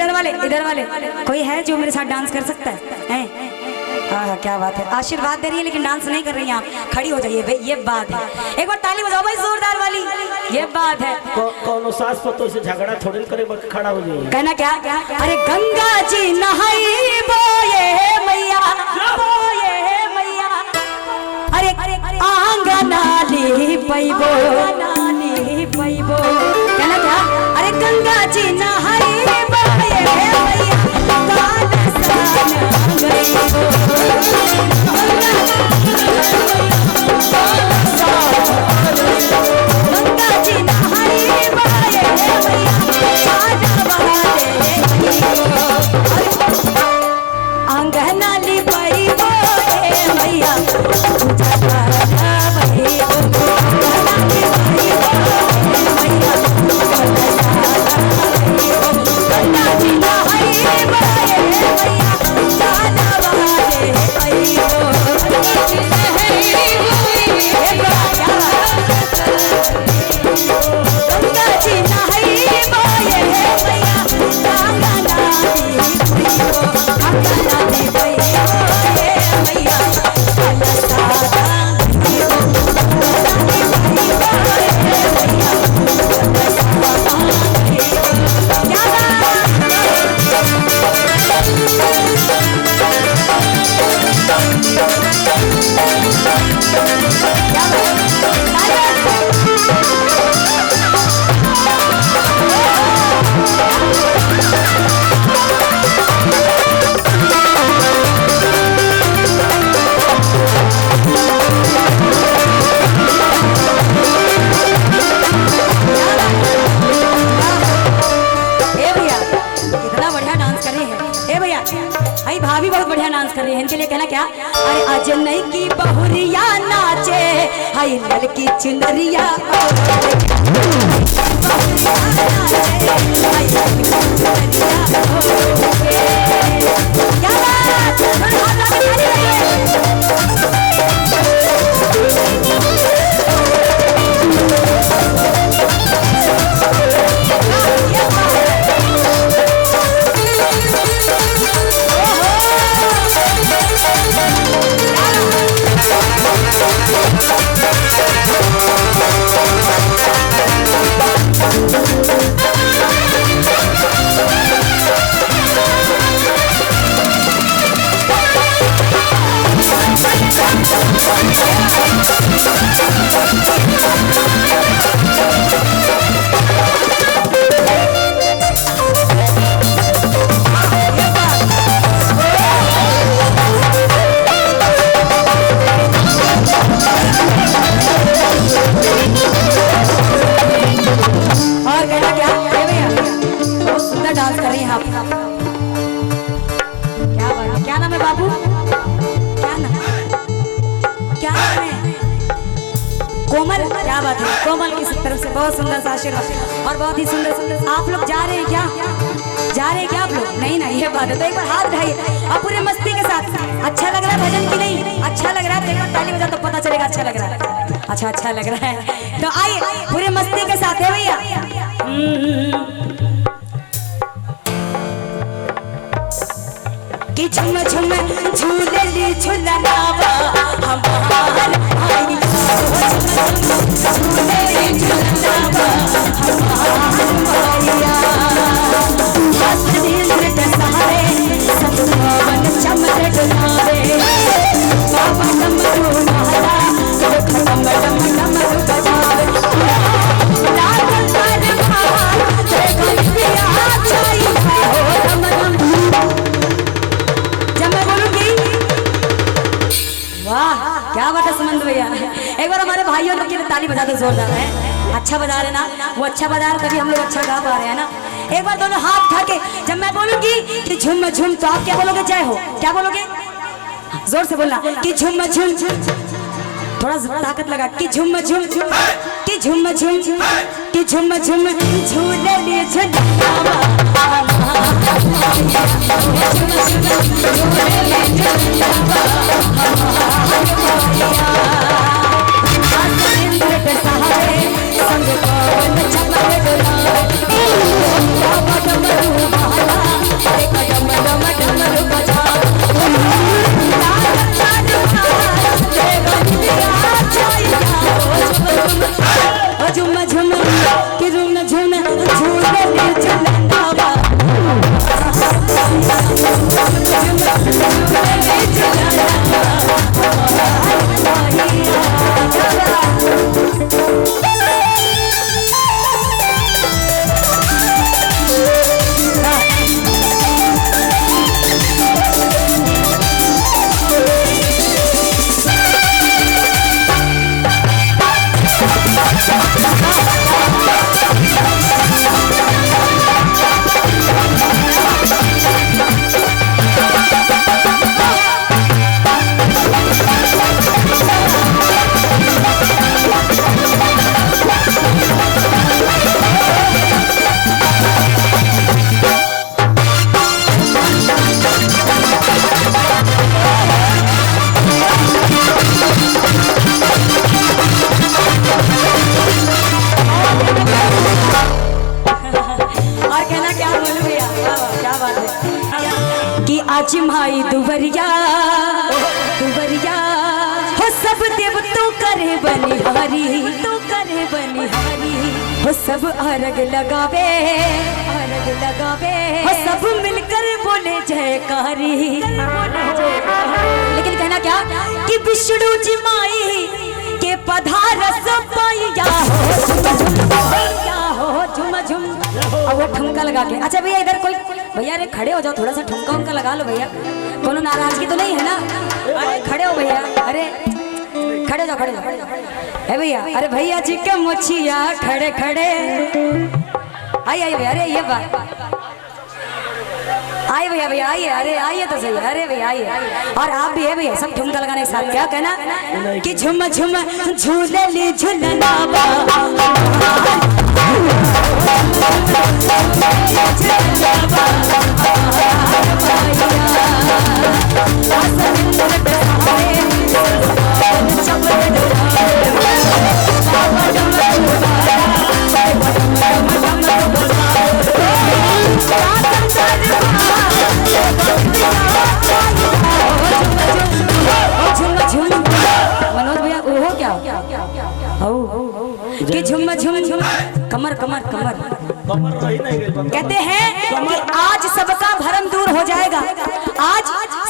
इधर वाले कोई है जो मेरे साथ डांस कर सकता है? हाँ क्या बात है, आशीर्वाद दे रही है लेकिन डांस नहीं कर रही हैं आप। खड़ी हो जाइए भाई, ये बात है। एक बार ताली बजाओ भाई जोरदार वाली, ये बात है। कौन सास पतों से झगड़ा थोड़ी करे, खड़ा हो जाइए। कहना क्या? अरे गंगा जी नहाई बोए मैया, बोए मैया, अरे आंगनाली पैबो, नाली पैबो। कहना क्या? अरे गंगा जी नहाई बोए मैया, आंगनाली पैबो मैया, भाभी बहुत बढ़िया डांस कर रही है। इनके लिए कहना क्या? अरे अजनई की बहुरिया नाचे, हाय लड़की चुनरिया कोमल। क्या बात है, कोमल की तरफ से बहुत सुंदर सा आशीर्वाद और बहुत ही सुंदर सुंदर। आप लोग जा रहे हैं क्या? जा रहे हैं क्या आप लोग? नहीं ना, ये बात है। तो एक बार हाथ उठाइए और पूरे मस्ती के साथ। अच्छा लग रहा है भजन की नहीं? अच्छा लग रहा है तो एक बार ताली बजा तो पता चलेगा अच्छा लग रहा है। अच्छा लग रहा है तो आइए पूरे मस्ती के साथ है भैया। कि झुम झुम झूले झूलनावा हमार भाई, झूले झूलनावा हमार भैया, हंस दिल सहारे सब पवन चमक डुलावे, बाबा डमरू माला खटम डम डमरू बजावे, लागल दरबार देखो पिया चाहिए हो डम डम। जब मैं बोलूंगी वाह क्या बात है सुमंत भैया, एक बार हमारे भाइयों लोग के लिए ताली बजा दो जोरदार है। अच्छा बजा रहे ना, वो अच्छा बजा रहे तभी हम लोग अच्छा गा पा रहे हैं ना। एक बार दोनों हाथ उठा के जब मैं बोलूंगी कि झुम झुम तो आप क्या बोलोगे? जय हो। क्या बोलोगे? जोर से बोलना कि झुम झुम, थोड़ा ताकत लगा कि झुम झुम, कि झुम झुम, कि झुम झुम झूले ले झुलावा, संग पवन चमक डोलावे, बाबा डमरू वाला आज माई दुवरिया दुवरिया हो सब देव तू करे बनिहारी, तू करे बनिहारी हो सब अर्घ लगावे हो सब मिलकर बोले जयकारी। लेकिन कहना क्या कि विष्णु जी माई के पधारस पाइया हो झुम झुम और वो ठुमका लगा के। अच्छा भैया इधर कोई भैया अरे खड़े हो जाओ, थोड़ा सा ठुमका उमका लगा लो भैया, कोनो नाराजगी तो नहीं है ना? अरे खड़े हो भैया, अरे खड़े जाओ खड़े जाओ है भैया। अरे भैया जी के मुछिया खड़े खड़े आइए भैया, अरे ये बात आइए भैया, भैया आइए, अरे आइए तो सही, अरे भैया आइए। और आप भी है भैया, सब ठुमका लगाने के साथ क्या कहना कि झुम झुम झूलली झुलनावा मनोज भैया वो क्या कि झुम झुम झुम कमर कमर कमर कहते हैं कि आज सबका भरम दूर हो जाएगा, आज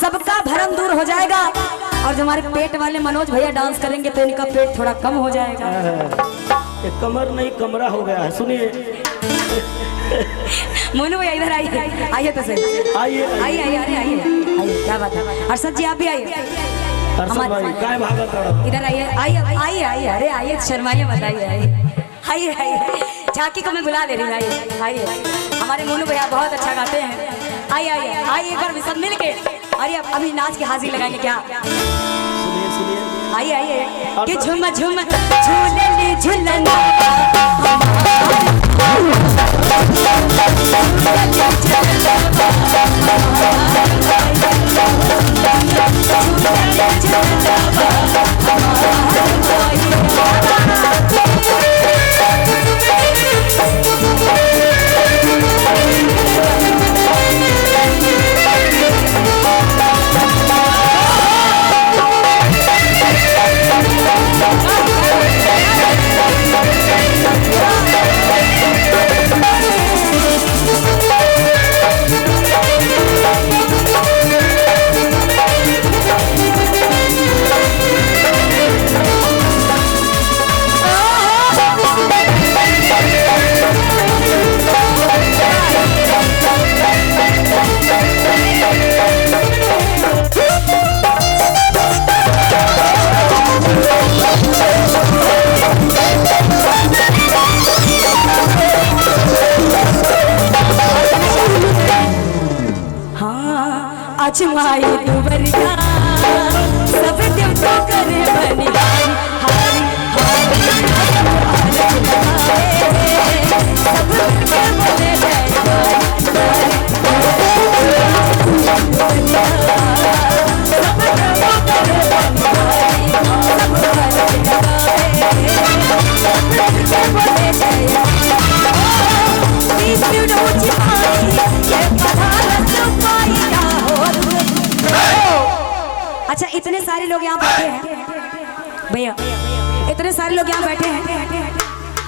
सबका भरम दूर हो जाएगा। और जो हमारे पेट वाले मनोज भैया डांस करेंगे तो इनका पेट थोड़ा कम हो जाएगा। कमर नहीं कमरा हो गया है, सुनिए। मोनू भैया इधर आइए, आइए तो सही, आइए आइए आइए अरे आइए आइए, क्या बात है। अर्षद जी आप भी आइए, इधर आइए आइए आइए आइए, अरे आइए शर्माइए बताइए, आइए आइए आइए। झांकी को मैं बुला ले रही हूँ, आइए आइए। हमारे मोनू भैया बहुत अच्छा गाते हैं, आइए आइए आइए एक बार सब मिल के। अरे अभी नाच की हाजिरी लगाएंगे क्या? आइए आइए कि झुम झुम झूलली झुलना आज माई दुवरिया सब देव तो करे बनिहारी हारी हारी सब मिलकर बोले अच्छा इतने सारे लोग यहाँ बैठे हैं भैया, इतने सारे लोग यहाँ बैठे हैं।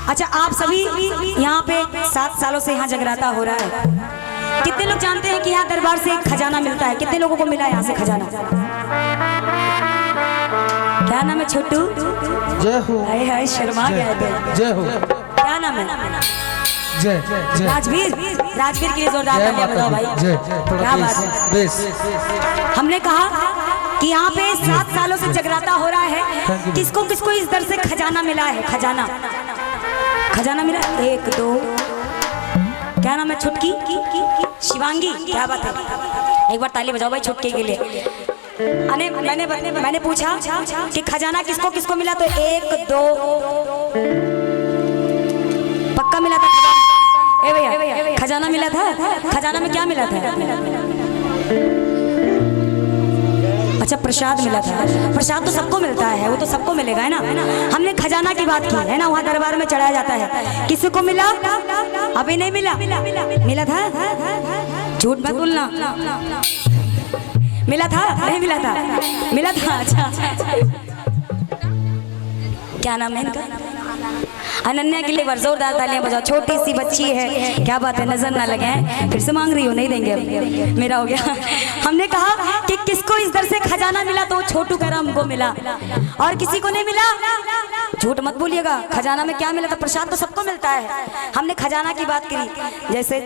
अच्छा आप सभी यहाँ पे 7 सालों से यहाँ जगराता हो रहा है। कितने लोग जानते हैं कि यहाँ दरबार से खजाना मिलता है? कितने लोगों को मिला यहाँ से खजाना? क्या नाम है? छोटू जय हो। हाय हाय शर्मा गए थे। जय हो। क्या नाम है? जय जय राजवीर। राजवीर के लिए जोरदार तालियां बजाओ भाई। क्या बात है। हमने कहा कि यहाँ पे 7 सालों से जगराता हो रहा है। किसको किसको इस दर से खजाना मिला है? खजाना खजाना मिला 1 2 क्या नाम है? छुटकी शिवांगी। क्या बात है, एक बार ताली बजाओ भाई छुटकी के लिए। मैंने पूछा कि खजाना किसको किसको मिला, तो 1 2 पक्का मिला था। ए भैया खजाना मिला था। खजाना में क्या मिला था? अच्छा प्रसाद मिला था। प्रसाद तो सबको मिलता है, वो तो सबको मिलेगा है ना। हमने खजाना की बात की है ना, वहाँ दरबार में चढ़ाया जाता है। किसी को मिला? अभी नहीं मिला। मिला था? झूठ मत बोलना। मिला था नहीं मिला था? मिला था। अच्छा क्या नाम है इनका? अनन्या के लिए एक बार जोरदार तालियां बजाओ। छोटी सी बच्ची है, क्या बात है, नजर ना लगे। फिर से मांग रही हो, नहीं देंगे अब, मेरा हो गया। हमने कहा कि किसको इस दर से खजाना मिला, तो छोटू कह रहा हमको मिला, और किसी को नहीं मिला। झूठ मत बोलिएगा, खजाना में क्या मिला था? प्रसाद तो सबको मिलता है। हमने खजाना की बात करी, जैसे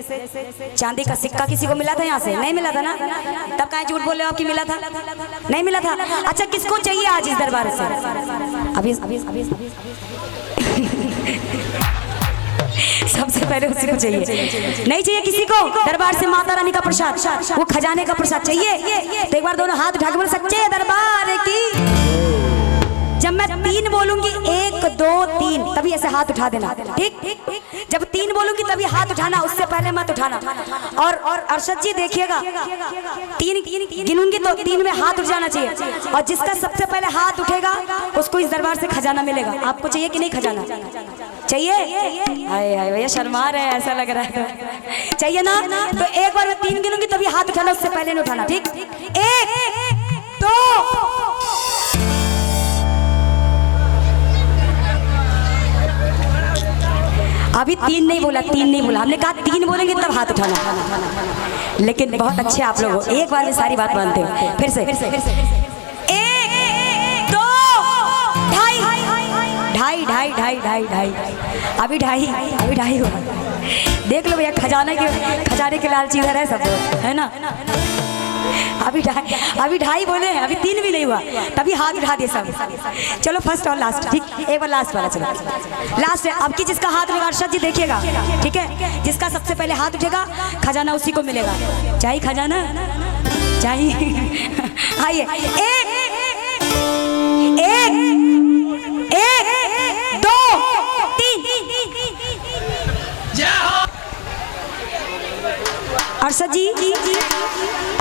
चांदी का सिक्का किसी को मिला था यहाँ से? नहीं मिला था ना, तब कहाँ झूठ बोले आपकी मिला था? नहीं मिला था। अच्छा किसको चाहिए आज इस दरबार से? अभी सबसे पहले उसी को चाहिए। नहीं चाहिए किसी को दरबार से माता रानी का प्रसाद, वो खजाने का प्रसाद चाहिए? तो एक बार दोनों हाथ उठा के बोल, सच्चे दरबार की। जब मैं 3 बोलूंगी, 1 2 3, तभी ऐसे हाथ उठा देना, ठीक? जब 3 बोलूंगी तभी हाथ उठाना, उससे पहले मत उठाना। और अरशद जी देखिएगा, 3 गिनूंगी तो 3 में हाथ उठ जाना चाहिए, और जिसका सबसे पहले हाथ उठेगा उसको इस दरबार से खजाना मिलेगा। आपको चाहिए कि नहीं खजाना? चाहिए? हाय हाय भैया शर्मा रहे हैं, ऐसा लग रहा है। चाहिए ना? तो एक बार मैं 3 गिनूंगी तभी हाथ उठाना, उससे पहले नहीं उठाना, ठीक? 1 2। अभी 3 नहीं बोला, 3 नहीं बोला, हमने कहा 3 बोलेंगे तब हाथ उठाना। लेकिन बहुत अच्छे आप लोग हो, एक बार में सारी बात मानते हो। फिर से 1 2 ढाई ढाई ढाई ढाई ढाई ढाई, अभी ढाई हुआ। देख लो भैया, खजाने के लालची इधर है सब लोग, है ना? अभी ढाई बोले हैं, अभी 3 भी नहीं हुआ, तभी हाथ उठा दिए सब। चलो फर्स्ट और लास्ट, ठीक? एक बार लास्ट वाला, चलो लास्ट है। अब की जिसका हाथ उठेगा, अर्शद जी देखिएगा, ठीक है? जिसका सबसे पहले हाथ उठेगा खजाना उसी को मिलेगा। चाहिए खजाना? चाहिए? आइए, 1 2 3।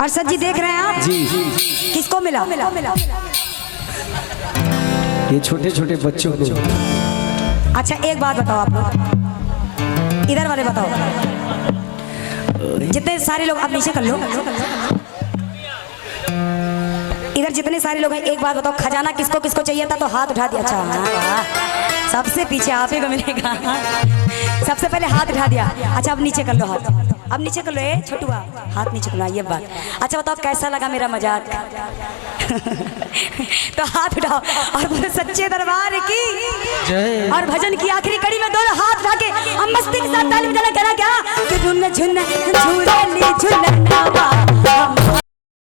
अर्शद जी देख रहे हैं आप? जी। किसको मिला? ये छोटे छोटे बच्चों को। अच्छा एक बात बताओ आप लोग, इधर वाले बताओ, जितने सारे लोग, आप नीचे कर लो, इधर जितने सारे लोग हैं, एक बात बताओ, खजाना किसको किसको चाहिए था? तो हाथ उठा दिया। अच्छा हाँ, सबसे पीछे आप ही को मिलेगा। सबसे पहले हाथ उठा दिया। अच्छा अब नीचे कर लो हाथ, अब नीचे कर लो, छोटुआ हाथ नीचे कर लो। ये बात अच्छा बताओ, कैसा लगा मेरा मजाक? तो हाथ उठाओ और बोलो सच्चे दरबार की जय। और भजन की आखिरी कड़ी में दोनों हाथ उठा के हम मस्ती के साथ ताली बजाना। कहना क्या कि झुन झुन झूले झूले